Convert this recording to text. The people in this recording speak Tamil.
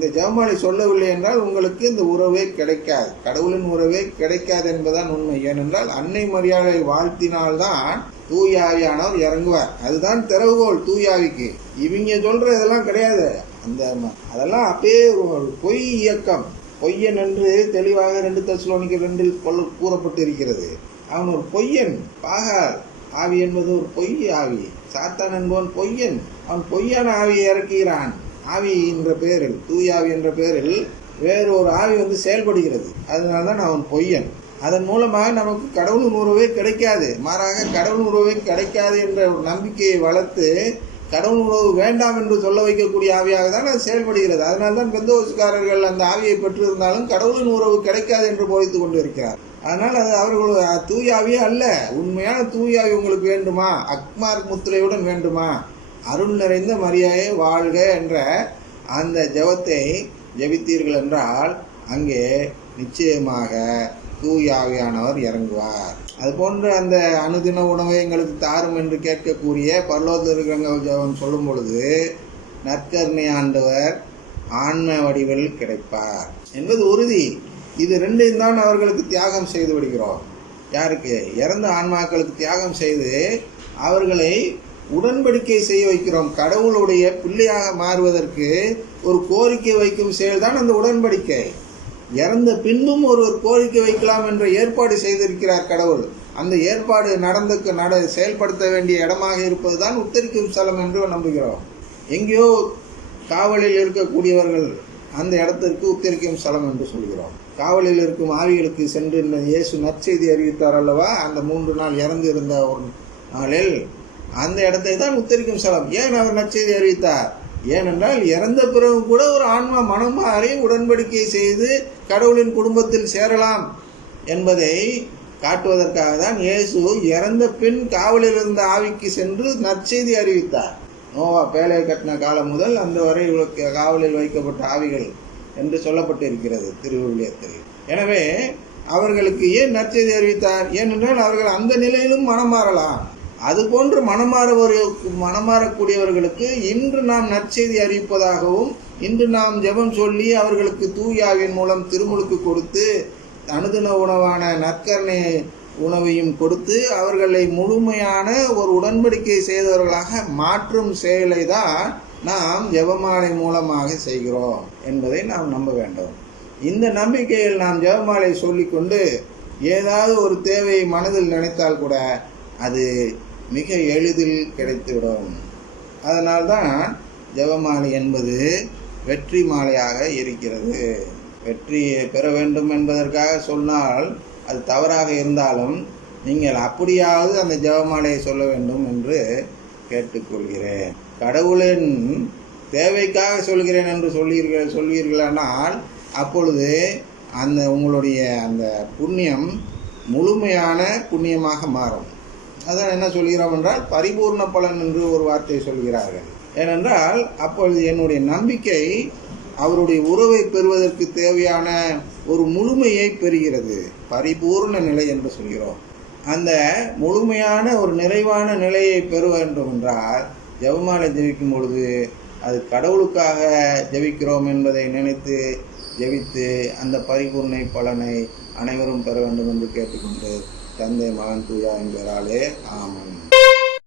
இந்த ஜெபமாலை சொல்லவில்லை என்றால் உங்களுக்கு இந்த உறவே கிடைக்காது. கடவுளின் உறவே கிடைக்காது என்பதுதான் உண்மை. ஏனென்றால் அன்னை மரியாதை வாழ்த்தினால்தான் தூயாவியானவர் இறங்குவார். அதுதான் திறவுகோல் தூயாவிக்கு இவங்க சொல்ற இதெல்லாம் கிடையாது. அந்த அதெல்லாம் அப்படியே ஒரு பொய் இயக்கம். பொய்யன் என்று தெளிவாக ரெண்டு தசுலோனிக்கு ரெண்டில் கொள்ள கூறப்பட்டு இருக்கிறது அவன் ஒரு பொய்யன் பாகார் ஆவி என்பது ஒரு பொய் ஆவி. சாத்தான் என்பவன் பொய்யன். அவன் பொய்யான ஆவியை இறக்குகிறான். ஆவி என்ற பெயரில் தூயாவி என்ற பெயரில் வேறு ஒரு ஆவி வந்து செயல்படுகிறது. அதனால்தான் அவன் பொய்யன். அதன் மூலமாக நமக்கு கடவுள் உறவே கிடைக்காது. மாறாக கடவுள் உறவே கிடைக்காது என்ற ஒரு நம்பிக்கையை வளர்த்து கடவுள் உறவு வேண்டாம் என்று சொல்ல வைக்கக்கூடிய ஆவியாக தான் அது செயல்படுகிறது. அதனால தான் பெந்தோசுக்காரர்கள் அந்த ஆவியை பெற்றிருந்தாலும் கடவுளின் உறவு கிடைக்காது என்று போதித்துக் கொண்டு இருக்கிறார் அதனால் அது அவர்கள் தூயாவியே அல்ல. உண்மையான தூயாவி உங்களுக்கு வேண்டுமா? அக்மார்க் முத்திரையுடன் வேண்டுமா? அருள் நிறைந்த மரியாதை வாழ்க என்ற அந்த ஜெபத்தை ஜெபித்தீர்கள் என்றால் அங்கே நிச்சயமாக தூயாவியானவர் இறங்குவார். அது போன்ற அந்த அனுதின உணவை எங்களுக்கு தாரும் என்று கேட்கக்கூடிய பரலோகத்தில் இருக்கிறவங்க ஜெபம் சொல்லும் பொழுது நற்கருணை ஆண்டவர் ஆன்ம வடிவில் கிடைப்பார். என்பது உறுதி. இது ரெண்டையும் தான் அவர்களுக்கு தியாகம் செய்து விடுகிறோம். யாருக்கு? இறந்த ஆன்மாக்களுக்கு தியாகம் செய்து அவர்களை உடன்படிக்கை செய்ய வைக்கிறோம். கடவுளுடைய பிள்ளையாக மாறுவதற்கு ஒரு கோரிக்கை வைக்கும் செயல்தான் அந்த உடன்படிக்கை. இறந்த பின்பும் ஒருவர் கோரிக்கை வைக்கலாம் என்ற ஏற்பாடு செய்திருக்கிறார் கடவுள். அந்த ஏற்பாடு நடந்துக்கு நட செயல்படுத்த வேண்டிய இடமாக இருப்பது தான் உத்தரிக்கும் ஸ்தலம் என்று நம்புகிறோம். எங்கேயோ காவலில் இருக்கக்கூடியவர்கள் அந்த இடத்திற்கு உத்தரிக்கும் ஸ்தலம் என்று சொல்கிறோம். காவலில் இருக்கும் ஆவிகளுக்கு சென்று இயேசு நற்செய்தி அறிவித்தார் அல்லவா? அந்த மூன்று நாள் இறந்து இருந்த ஒரு நாளில் அந்த இடத்தை தான் உத்தரிக்கும் ஸ்தலம் ஏன் அவர் நற்செய்தி அறிவித்தார்? ஏனென்றால் இறந்த பிறகு கூட ஒரு ஆன்மா மனமாறி மாறி உடன்படிக்கை செய்து கடவுளின் குடும்பத்தில் சேரலாம் என்பதை காட்டுவதற்காக தான் இயேசு இறந்த பின் காவலில் இருந்த ஆவிக்கு சென்று நற்செய்தி அறிவித்தார். நோவா பேலை கட்டின காலம் முதல் அந்த வரை காவலில் வைக்கப்பட்ட ஆவிகள் என்று சொல்லப்பட்டிருக்கிறது திருவிழியத்தில் எனவே அவர்களுக்கு ஏன் நற்செய்தி அறிவித்தார்? ஏனென்றால் அவர்கள் அந்த நிலையிலும் மனம் மாறலாம். அதுபோன்று மனமாறுவர் மனமாறக்கூடியவர்களுக்கு இன்று நாம் நற்செய்தி அறிவிப்பதாகவும் இன்று நாம் ஜெபம் சொல்லி அவர்களுக்கு தூயாவின் மூலம் திருமுழுக்கு கொடுத்து அனுதின உணவான நற்கரணை உணவையும் கொடுத்து அவர்களை முழுமையான ஒரு உடன்படிக்கை செய்தவர்களாக மாற்றும் செயலை தான் நாம் ஜெபமாலை மூலமாக செய்கிறோம் என்பதை நாம் நம்ப வேண்டும். இந்த நம்பிக்கையில் நாம் ஜெபமாலை சொல்லிக்கொண்டு ஏதாவது ஒரு தேவையை மனதில் நினைத்தால் கூட அது மிக எளிதில் கிடைத்துவிடும். அதனால்தான் ஜெபமாலை என்பது வெற்றி மாலையாக இருக்கிறது. வெற்றியை பெற வேண்டும் என்பதற்காக சொன்னால் அது தவறாக இருந்தாலும் நீங்கள் அப்படியாவது அந்த ஜெபமாலையை சொல்ல வேண்டும் என்று கேட்டுக்கொள்கிறேன். கடவுளின் தேவைக்காக சொல்கிறேன் என்று சொல்லீர்கள் சொல்வீர்களானால் அப்பொழுது அந்த உங்களுடைய அந்த புண்ணியம் முழுமையான புண்ணியமாக மாறும். அதான் என்ன சொல்கிறோம் என்றால் பரிபூர்ண பலன் என்று ஒரு வார்த்தையை சொல்கிறார்கள். ஏனென்றால் அப்பொழுது என்னுடைய நம்பிக்கை அவருடைய உறவை பெறுவதற்கு தேவையான ஒரு முழுமையை பெறுகிறது. பரிபூர்ண நிலை என்று சொல்கிறோம். அந்த முழுமையான ஒரு நிறைவான நிலையை பெற வேண்டும் என்றால் ஜெபமாலை ஜெபிக்கும் பொழுது அது கடவுளுக்காக ஜெபிக்கிறோம் என்பதை நினைத்து ஜெபித்து அந்த பரிபூர்ணை பலனை அனைவரும் பெற வேண்டும் என்று கேட்டுக்கொண்டு தந்தை மகன் தூயா என்பவராலே ஆமன்